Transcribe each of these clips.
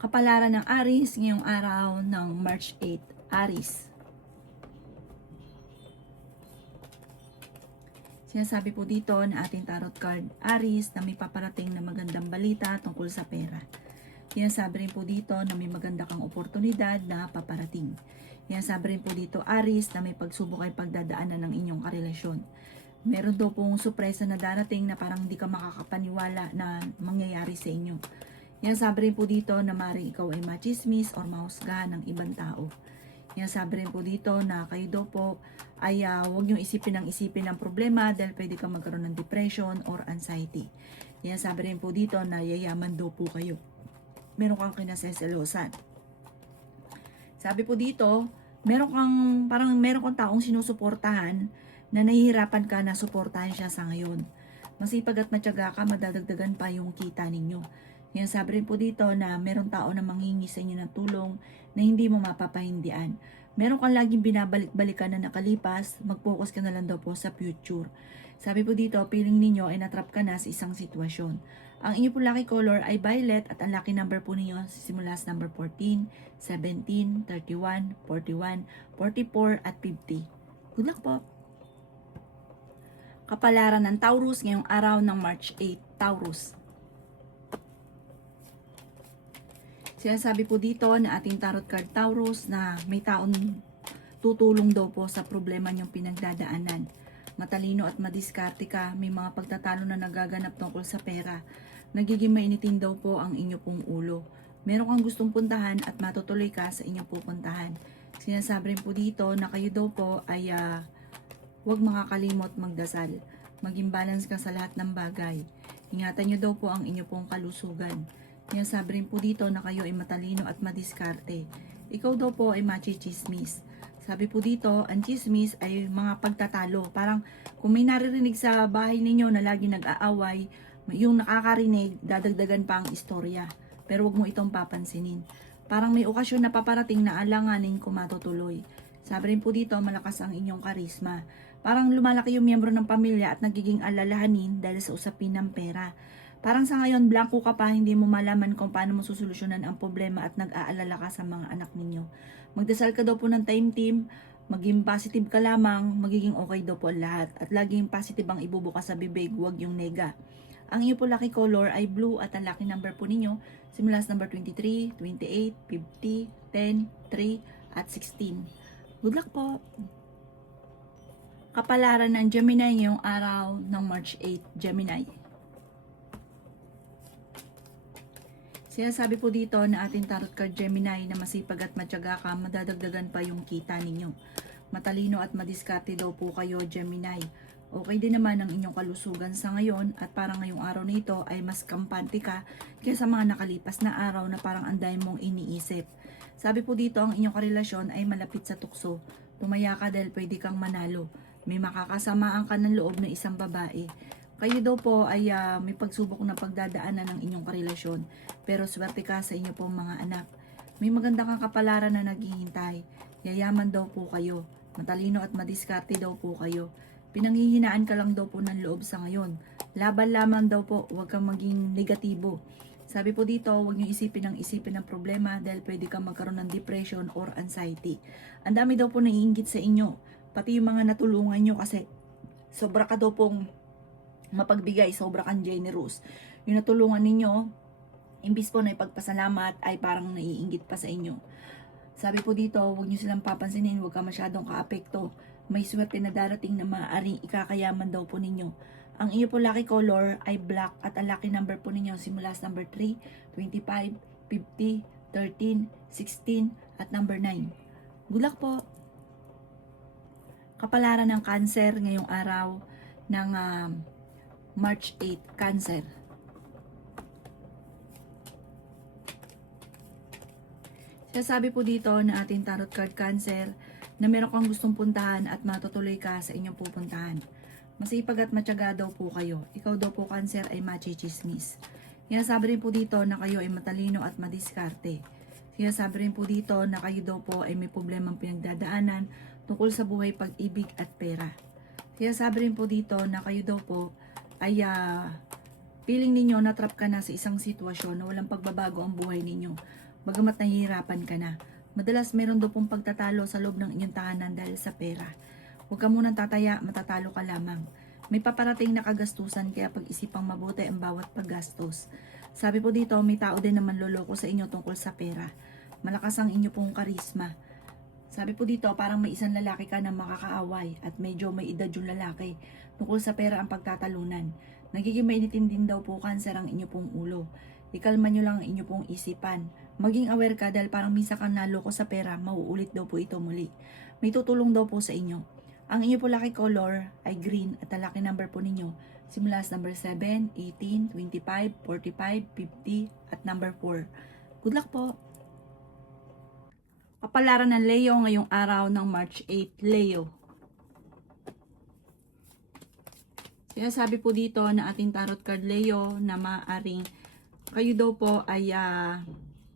Kapalaran ng Aries ngayong araw ng March 8. Aries. Sinasabi po dito na ating tarot card, Aries, na may paparating na magandang balita tungkol sa pera. Sinasabi rin po dito na may maganda kang oportunidad na paparating. Sinasabi rin po dito, Aries, na may pagsubok ay pagdadaanan ng inyong karelasyon. Meron daw pong sorpresa na darating na parang hindi ka makakapaniwala na mangyayari sa inyo. Yan sabi rin po dito na maaaring ikaw ay machismis or mahusgahan ng ibang tao. Yan sabi rin po dito na kayo daw po ay huwag niyong isipin ng problema dahil pwede kang magkaroon ng depression or anxiety. Yan sabi rin po dito na yayaman daw po kayo. Meron kang kinaseselosan. Sabi po dito, meron kang taong sinusuportahan na nahihirapan ka na suportahan siya sa ngayon. Masipag at matyaga ka, madadagdagan pa yung kita ninyo. Yan sabi rin po dito na meron tao na manghingi sa inyo ng tulong na hindi mo mapapahindian. Meron kang laging binabalik-balikan na nakalipas, mag-focus ka na lang daw po sa future. Sabi po dito, feeling ninyo ay natrap ka na sa isang sitwasyon. Ang inyo po lucky color ay violet at ang lucky number po ninyo simula sa number 14, 17, 31, 41, 44 at 50. Good luck po! Kapalaran ng Taurus ngayong araw ng March 8. Taurus. Sinasabi po dito na ating tarot card Taurus na may taong tutulong daw po sa problema niyong pinagdadaanan. Matalino at madiskarte ka, may mga pagtatalo na nagaganap tungkol sa pera. Nagiging mainitin daw po ang inyo pong ulo. Meron kang gustong puntahan at matutuloy ka sa inyong pupuntahan. Sinasabi rin po dito na kayo daw po ay huwag makakalimot magdasal. Maging balance ka sa lahat ng bagay. Ingatan niyo daw po ang inyo pong kalusugan. Sinasabi rin po dito na kayo ay matalino at madiskarte. Ikaw daw po ay machismis. Sabi po dito, ang chismis ay mga pagtatalo. Parang kung may naririnig sa bahay ninyo na lagi nag-aaway, yung nakakarinig, dadagdagan pa ang istorya. Pero wag mo itong papansinin. Parang may okasyon na paparating na alanganin kung matutuloy. Sabi rin po dito, malakas ang inyong karisma. Parang lumalaki yung miyembro ng pamilya at nagiging alalahanin dahil sa usapin ng pera. Parang sa ngayon, blanco ka pa, hindi mo malaman kung paano mo susolusyonan ang problema at nag-aalala ka sa mga anak ninyo. Magdasal ka daw po ng time team, maging positive ka lamang, magiging okay daw po ang lahat. At laging positive ang ibubukas sa bibig, huwag yung nega. Ang iyo po lucky color ay blue at ang lucky number po ninyo, simula sa number 23, 28, 50, 10, 3, at 16. Good luck po! Kapalaran ng Gemini ngayong araw ng March 8, Gemini. Sinasabi po dito na ating tarot card Gemini na masipag at matyaga ka, madadagdagan pa yung kita ninyo. Matalino at madiskarte daw po kayo Gemini. Okay din naman ang inyong kalusugan sa ngayon at parang ngayong araw na ito ay mas kampante ka kaysa mga nakalipas na araw na parang anday mong iniisip. Sabi po dito ang inyong karelasyon ay malapit sa tukso. Tumaya ka dahil pwede kang manalo. May makakasamaan ka ng loob na isang babae. Kayo daw po ay may pagsubok na pagdadaanan ng inyong karelasyon. Pero swerte ka sa inyo pong mga anak. May maganda kang kapalaran na naghihintay. Yayaman daw po kayo. Matalino at madiskarte daw po kayo. Pinanghihinaan ka lang daw po ng loob sa ngayon. Laban lamang daw po, huwag kang maging negatibo. Sabi po dito, huwag niyo isipin ng problema dahil pwede kang magkaroon ng depression or anxiety. Ang dami daw po naiinggit sa inyo. Pati yung mga natulungan nyo kasi sobra ka daw pong mapagbigay, sobra kang generous. Yung natulungan ninyo, imbis po na ipagpasalamat ay parang naiinggit pa sa inyo. Sabi po dito, huwag nyo silang papansinin, huwag ka masyadong kaapekto. May swerte na darating na maaaring ikakayaman daw po ninyo. Ang iyo po lucky color ay black at ang lucky number po ninyo simula sa number 3, 25, 50, 13, 16 at number 9. Good luck po! Kapalaran ng Cancer ngayong araw ng March 8, Cancer. Sabi po dito na ating tarot card Cancer na meron kang gustong puntahan at matutuloy ka sa inyong pupuntahan. Masipag at matyaga daw po kayo. Ikaw daw po Cancer ay machismis. Sinasabi rin po dito na kayo ay matalino at madiskarte. Sinasabi rin po dito na kayo daw po ay may problemang pinagdadaanan tungkol sa buhay, pag-ibig at pera. Sinasabi rin po dito na kayo daw po ay feeling ninyo na trap ka na sa isang sitwasyon na walang pagbabago ang buhay ninyo. bagamat nahihirapan ka na. Madalas meron daw pong pagtatalo sa loob ng inyong tahanan dahil sa pera. Huwag ka munang tataya, matatalo ka lamang. May paparating na kagastusan kaya pag-isipang mabuti ang bawat paggastos. Sabi po dito, may tao din naman loloko sa inyo tungkol sa pera. Malakas ang inyo pong karisma. Sabi po dito, parang may isang lalaki ka na makakaaway at medyo may edad yung lalaki. Tungkol sa pera ang pagtatalunan. Nagiging mainitin din daw po cancer ang inyo pong ulo. Ikalma nyo lang ang inyo pong isipan. Maging aware ka dahil parang minsan kang naloko sa pera, mauulit daw po ito muli. May tutulong daw po sa inyo. Ang inyo po lucky color ay green at ang lucky number po ninyo simula sa number 7, 18, 25, 45, 50 at number 4. Good luck po! Kapalaran ng Leo ngayong araw ng March 8, Leo. Sinasabi po dito na ating tarot card Leo na maaring kayo daw po ay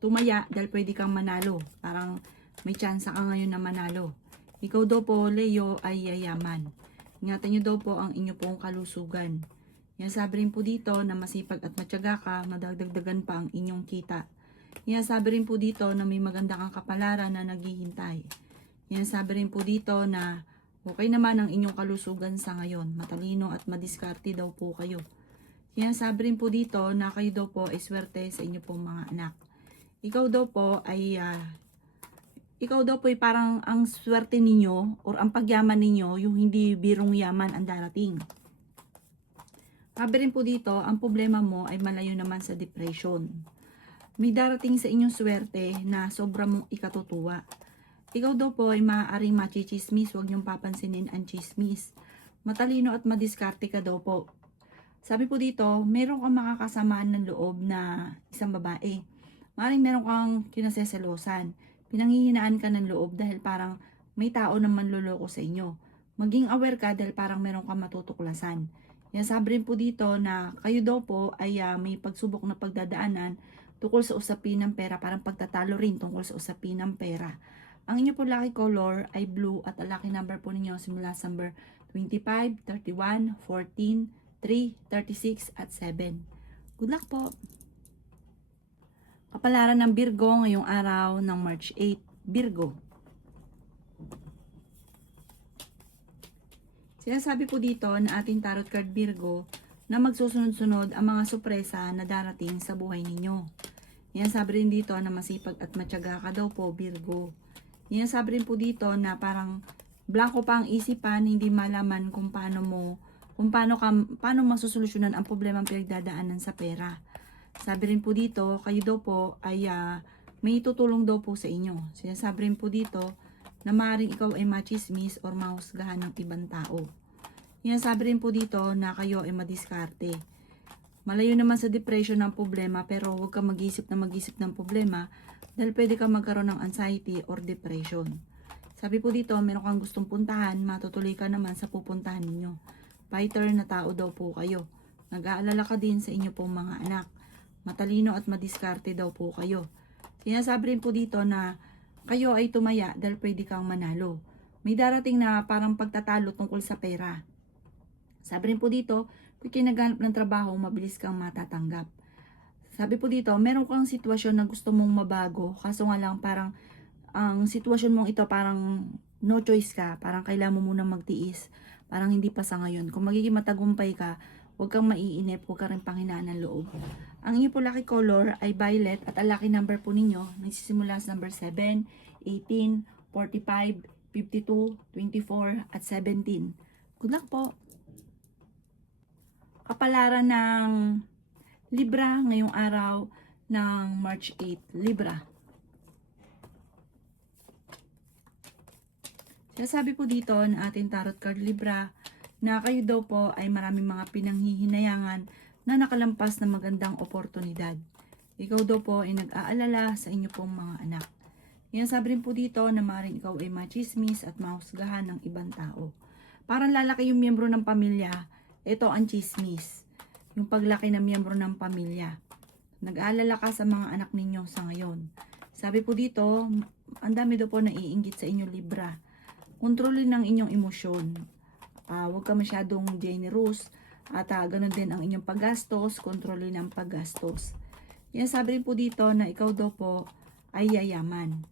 tumaya dahil pwede kang manalo. Parang may chance ka ngayon na manalo. Ikaw daw po Leo ay yayaman. Ingatan nyo daw po ang inyo pong kalusugan. Sinasabi rin po dito na masipag at matyaga ka, madagdagdagan pa ang inyong kita. Sabi rin po dito na may maganda kang kapalaran na naghihintay. Sabi rin po dito na okay naman ang inyong kalusugan sa ngayon. Matalino at madiskarte daw po kayo. Sabi rin po dito na kayo daw po ay swerte sa inyo pong mga anak. Ikaw daw po ay parang ang swerte ninyo or ang pagyaman ninyo, yung hindi birong yaman ang darating. Sabi rin po dito, ang problema mo ay malayo naman sa depression. May darating sa inyong swerte na sobra mong ikatutuwa. Ikaw daw po ay maaaring machichismis, huwag niyong papansinin ang chismis. Matalino at madiskarte ka daw po. Sabi po dito, meron kang makakasamaan ng loob na isang babae. Maaaring meron kang kinaseselosan. Pinanghihinaan ka ng loob dahil parang may tao na manloloko sa inyo. Maging aware ka dahil parang meron kang matutuklasan. Sabi rin po dito na kayo daw po ay may pagsubok na pagdadaanan tungkol sa usapin ng pera, parang pagtatalo rin tungkol sa usapin ng pera. Ang inyo po lucky color ay blue at ang lucky number po ninyo simula sa number 25, 31, 14, 3, 36 at 7. Good luck po! Kapalaran ng Virgo ngayong araw ng March 8, Virgo. Sinasabi po dito na ating tarot card Virgo na magsusunod-sunod ang mga sorpresa na darating sa buhay ninyo. Sabi rin dito na masipag at matyaga ka daw po Virgo. Sabi rin po dito na parang blanco pa ang isipan, hindi malaman kung paano masusolusyonan ang problema pinagdadaanan sa pera. Sabi rin po dito, kayo daw po ay may tutulong daw po sa inyo. Sinasabi rin po dito na maaaring ikaw ay machismis or mahusgahan ng ibang tao. Sabi rin po dito na kayo ay madiskarte. Malayo naman sa depression ng problema pero huwag kang mag-isip ng problema dahil pwede kang magkaroon ng anxiety or depression. Sabi po dito, meron kang gustong puntahan, matutuloy ka naman sa pupuntahan ninyo. Fighter na tao daw po kayo. Nag-aalala ka din sa inyo pong mga anak. Matalino at madiskarte daw po kayo. Sinasabi rin po dito na kayo ay tumaya dahil pwede kang manalo. May darating na parang pagtatalo tungkol sa pera. Sabi rin po dito, kung kinaganap ng trabaho, mabilis kang matatanggap. Sabi po dito, meron kang sitwasyon na gusto mong mabago, kaso nga lang parang ang sitwasyon mong ito parang no choice ka, parang kailangan mo munang magtiis, parang hindi pa sa ngayon. Kung magiging matagumpay ka, huwag kang maiinip, huwag ka rin panghinaan ng loob. Ang inyo po lucky color ay violet at ang lucky number po ninyo, nagsisimula sa number 7, 18, 45, 52, 24 at 17. Good luck po! Kapalaran ng Libra ngayong araw ng March 8. Libra. Sabi po dito na ating tarot card Libra na kayo daw po ay maraming mga pinanghihinayangan na nakalampas na magandang oportunidad. Ikaw daw po ay nag-aalala sa inyo pong mga anak. Sabi rin po dito na maaaring ikaw ay machismis at mahusgahan ng ibang tao. Parang lalaki yung miyembro ng pamilya. Ito ang chismis, yung paglaki ng miyembro ng pamilya. Nag-aalala ka sa mga anak ninyo sa ngayon. Sabi po dito, ang dami daw po naiinggit sa inyo Libra. Kontrolin ang inyong emosyon. Huwag ka masyadong generous. At ganun din ang inyong paggastos, kontrolin ang paggastos. Sabi rin po dito na ikaw daw po ay yayaman.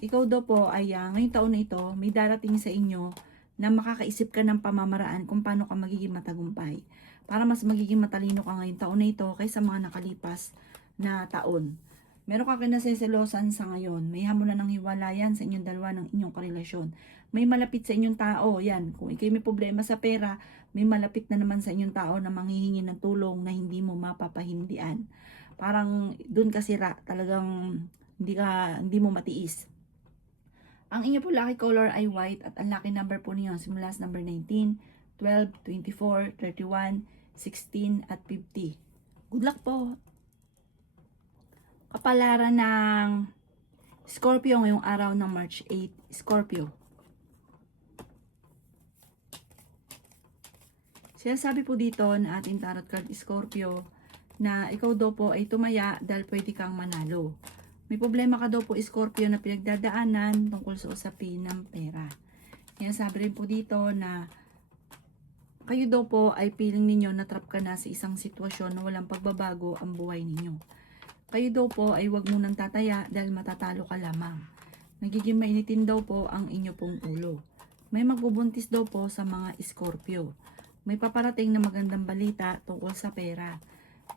Ikaw daw po ay ngayong taon na ito, may darating sa inyo na makakaisip ka ng pamamaraan kung paano ka magiging matagumpay. Para mas magiging matalino ka ngayong taon na ito kaysa mga nakalipas na taon. Meron ka kinaseselosan sa ngayon. May hamon na ng hiwalayan sa inyong dalawa ng inyong karelasyon. May malapit sa inyong tao. Yan, kung ikay may problema sa pera, may malapit na naman sa inyong tao na manghihingi ng tulong na hindi mo mapapahindian. Parang dun ka sira, talagang hindi mo matiis. Ang inyo po lucky color ay white at ang lucky number po niyo simula sa number 19, 12, 24, 31, 16 at 50. Good luck po! Kapalaran ng Scorpio ngayong araw ng March 8, Scorpio. Sinasabi po dito na ating tarot card Scorpio na ikaw daw po ay tumaya dahil pwede kang manalo. May problema ka daw po Scorpio na pinagdadaanan tungkol sa usapin ng pera. Sinasabi rin po dito na kayo daw po ay feeling ninyo na trap ka na sa isang sitwasyon na walang pagbabago ang buhay ninyo. Kayo daw po ay wag munang tataya dahil matatalo ka lamang. Nagiging mainitin daw po ang inyo pong ulo. May magbubuntis daw po sa mga Scorpio. May paparating na magandang balita tungkol sa pera.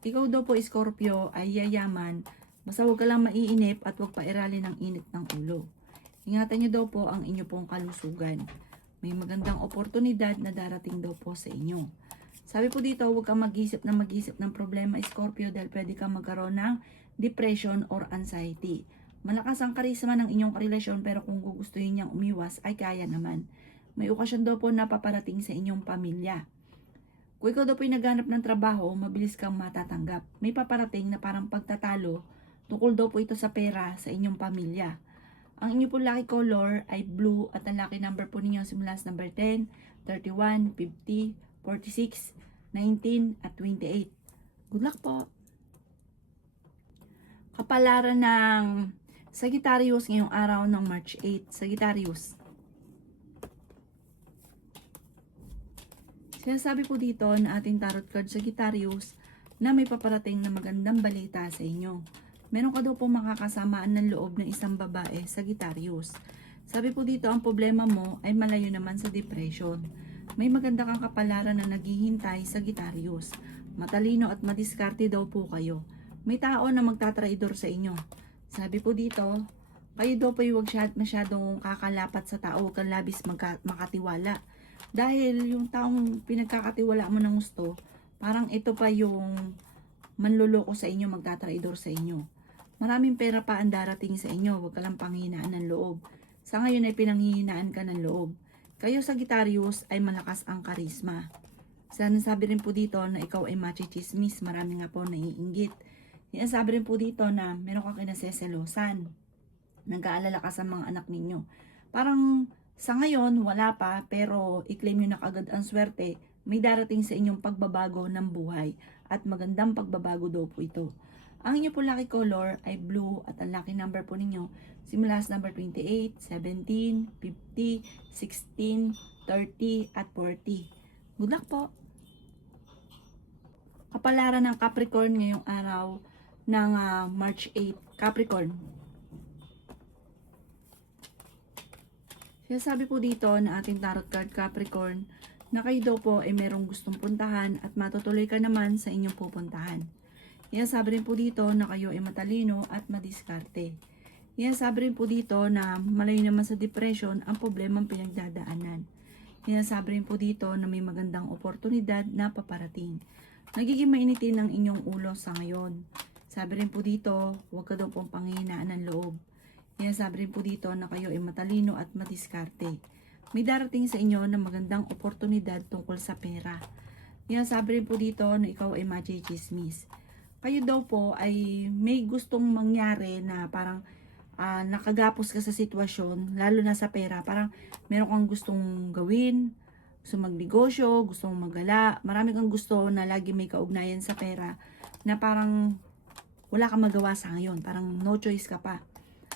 Ikaw daw po Scorpio ay yayaman, basta huwag ka lang maiinip at huwag pairalin ng init ng ulo. Ingatan nyo daw po ang inyo pong kalusugan. May magandang oportunidad na darating daw po sa inyo. Sabi po dito, huwag kang mag-isip ng problema Scorpio dahil pwede kang magkaroon ng depression or anxiety. Malakas ang karisma ng inyong karelasyon pero kung gugustuhin niyang umiwas ay kaya naman. May okasyon daw po na paparating sa inyong pamilya. Kung ikaw daw po naghanap ng trabaho, mabilis kang matatanggap. May paparating na parang pagtatalo, tungkol daw po ito sa pera sa inyong pamilya. Ang inyo po lucky color ay blue at ang lucky number po ninyo simula sa number 10, 31, 50, 46, 19 at 28. Good luck po! Kapalaran ng Sagittarius ngayong araw ng March 8. Sagittarius. Sinasabi po dito na ating tarot card Sagittarius na may paparating na magandang balita sa inyo. Meron ka daw po makakasamaan ng loob ng isang babae, Sagittarius. Sabi po dito, ang problema mo ay malayo naman sa depression. May maganda kang kapalaran na naghihintay, Sagittarius. Matalino at madiskarte daw po kayo. May tao na magtatraidor sa inyo. Sabi po dito, kayo daw po huwag masyadong kakalapat sa tao, huwag kang labis makatiwala. Dahil yung taong pinagkakatiwala mo ng gusto, parang ito pa yung manluloko sa inyo, magtatraidor sa inyo. Maraming pera pa ang darating sa inyo, huwag ka lang panghinaan ng loob. Sa ngayon ay pinanghihinaan ka ng loob. Kayo Sagittarius ay malakas ang karisma. Sabi rin po dito na ikaw ay machichismis, marami nga po naiinggit. Sabi rin po dito na meron kang kinaseselosan. Nag-aalala ka sa mga anak ninyo. Parang sa ngayon wala pa pero i-claim nyo na kagad ang swerte, may darating sa inyong pagbabago ng buhay at magandang pagbabago daw po ito. Ang inyo po lucky color ay blue at ang lucky number po ninyo simula sa number 28, 17, 50, 16, 30 at 40. Good luck po! Kapalaran ng Capricorn ngayong araw ng March 8. Capricorn. Sinasabi po dito na ating tarot card Capricorn na kayo daw po ay merong gustong puntahan at matutuloy ka naman sa inyong pupuntahan. Sabi rin po dito na kayo ay matalino at madiskarte. Sabi rin po dito na malayo naman sa depression ang problemang pinagdadaanan. Sabi rin po dito na may magandang oportunidad na paparating. Nagiging mainitin ang inyong ulo sa ngayon. Sabi rin po dito, huwag ka daw pong panghihinaan ng loob. Sabi rin po dito na kayo ay matalino at madiskarte. May darating sa inyo na magandang oportunidad tungkol sa pera. Sabi rin po dito na ikaw ay machichismis. Kayo daw po ay may gustong mangyari na parang nakagapos ka sa sitwasyon, lalo na sa pera. Parang meron kang gustong gawin, gusto magnegosyo, gusto maggala. Marami kang gusto na lagi may kaugnayan sa pera na parang wala kang magawa sa ngayon. Parang no choice ka pa.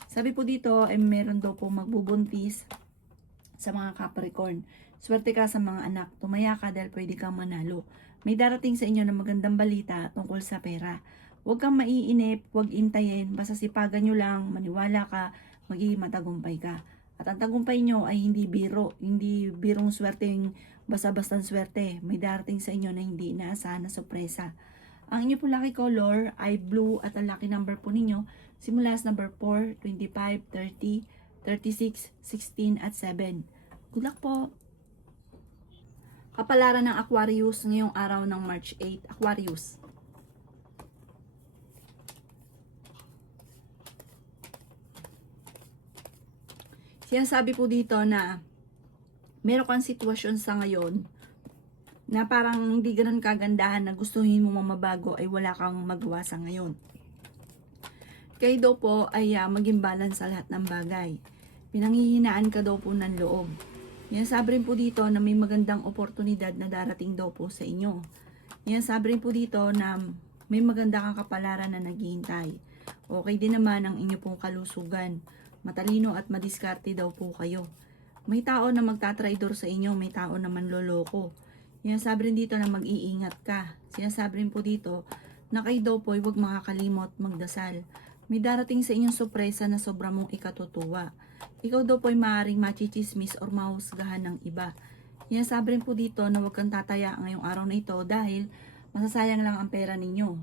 Sabi po dito ay meron daw po magbubuntis sa mga Capricorn. Swerte ka sa mga anak, tumaya ka dahil pwede kang manalo. May darating sa inyo na magandang balita tungkol sa pera. Huwag kang maiinip, huwag intayin, basta sipagan nyo lang, maniwala ka, magiging matagumpay ka. At ang tagumpay nyo ay hindi biro, hindi birong swerteng basta-bastang swerte. May darating sa inyo na hindi inaasahan na sorpresa. Ang inyo po lucky color ay blue at ang lucky number po ninyo simula sa number 4, 25, 30, 36, 16 at 7. Good luck po! Kapalaran ng Aquarius ngayong araw ng March 8. Aquarius. Sinasabi po dito na meron kang sitwasyon sa ngayon na parang hindi ganun kagandahan na gustuhin mo mamabago ay wala kang magawa sa ngayon. Kayo daw po ay maging balance sa lahat ng bagay. Pinanghihinaan ka daw po ng loob. Sabi rin po dito na may magandang oportunidad na darating daw po sa inyo. Sabi rin po dito na may maganda kang kapalaran na naghihintay. Okay din naman ang inyo pong kalusugan. Matalino at madiskarte daw po kayo. May tao na magtatraidor sa inyo, may tao na manloloko. Sabi rin dito na mag-iingat ka. Sinasabi rin po dito na kayo daw po ay huwag makakalimot magdasal. May darating sa inyong sorpresa na sobra mong ikatutuwa. Ikaw daw po ay maaaring machichismis or mahusgahan ng iba. Sabi rin po dito na huwag kang tataya ngayong araw na ito dahil masasayang lang ang pera ninyo.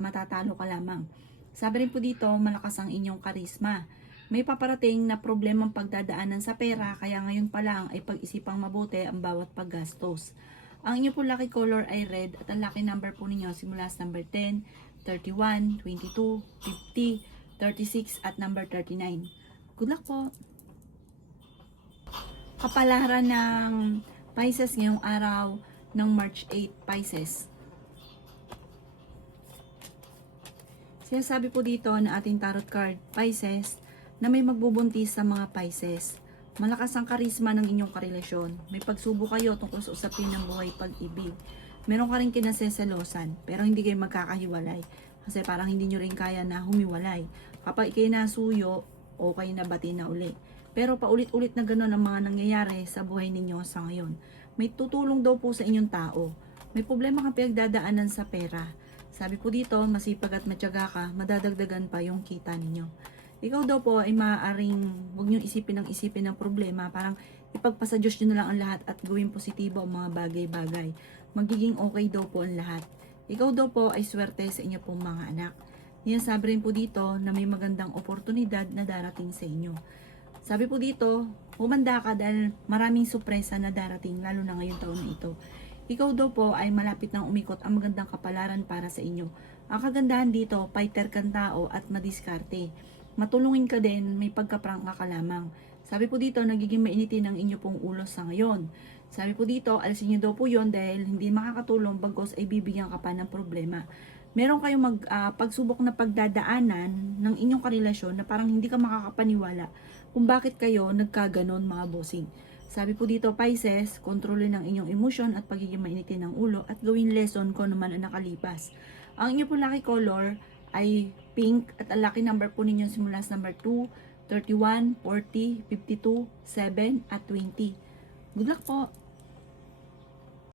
Matatalo ka lamang. Sabi rin po dito, malakas ang inyong karisma. May paparating na problemang pagdadaanan sa pera kaya ngayon pa lang ay pag-isipang mabuti ang bawat paggastos. Ang inyo po lucky color ay red at ang lucky number po ninyo simula sa number 10, 31, 22, 50, 36 at number 39. Good luck po! Kapalaran ng Pisces ngayong araw ng March 8, Pisces. Sinasabi po dito na ating tarot card, Pisces, na may magbubuntis sa mga Pisces. Malakas ang karisma ng inyong karelasyon. May pagsubok kayo tungkol sa usapin ng buhay pag-ibig. Meron ka rin kinaseselosan, pero hindi kayo magkakahiwalay. Kasi parang hindi nyo rin kaya na humiwalay. Kapag kayo nasuyo, o kayo nabati na uli. Pero paulit-ulit na gano'n ang mga nangyayari sa buhay ninyo sa ngayon. May tutulong daw po sa inyong tao. May problema kang pinagdadaanan sa pera. Sabi po dito, masipag at matyaga ka, madadagdagan pa yung kita ninyo. Ikaw daw po ay maaaring huwag nyo isipin ng problema. Parang ipagpasa Diyos nyo na lang ang lahat at gawin positibo ang mga bagay-bagay. Magiging okay daw po ang lahat. Ikaw daw po ay swerte sa inyo pong mga anak. Sabi rin po dito na may magandang oportunidad na darating sa inyo. Sabi po dito, humanda ka dahil maraming sorpresa na darating lalo na ngayong taon na ito. Ikaw daw po ay malapit nang umikot ang magandang kapalaran para sa inyo. Ang kagandahan dito, fighter kang tao at madiskarte. Matulungin ka din, may pagkaprangka ka lamang. Sabi po dito, nagiging mainitin ang inyo pong ulo sa ngayon. Sabi po dito, alisin nyo daw po yon dahil hindi makakatulong bagos ay bibigyan ka pa ng problema. Meron kayong pagsubok na pagdadaanan ng inyong karelasyon na parang hindi ka makakapaniwala kung bakit kayo nagkaganon mga bossing. Sabi po dito, Pisces, kontrolin ang inyong emosyon at pagiging mainitin ng ulo at gawin lesson ko naman ang nakalipas. Ang inyo po lucky color ay pink at ang lucky number po ninyo simula sa number 2, 31, 40, 52, 7 at 20. Good luck po!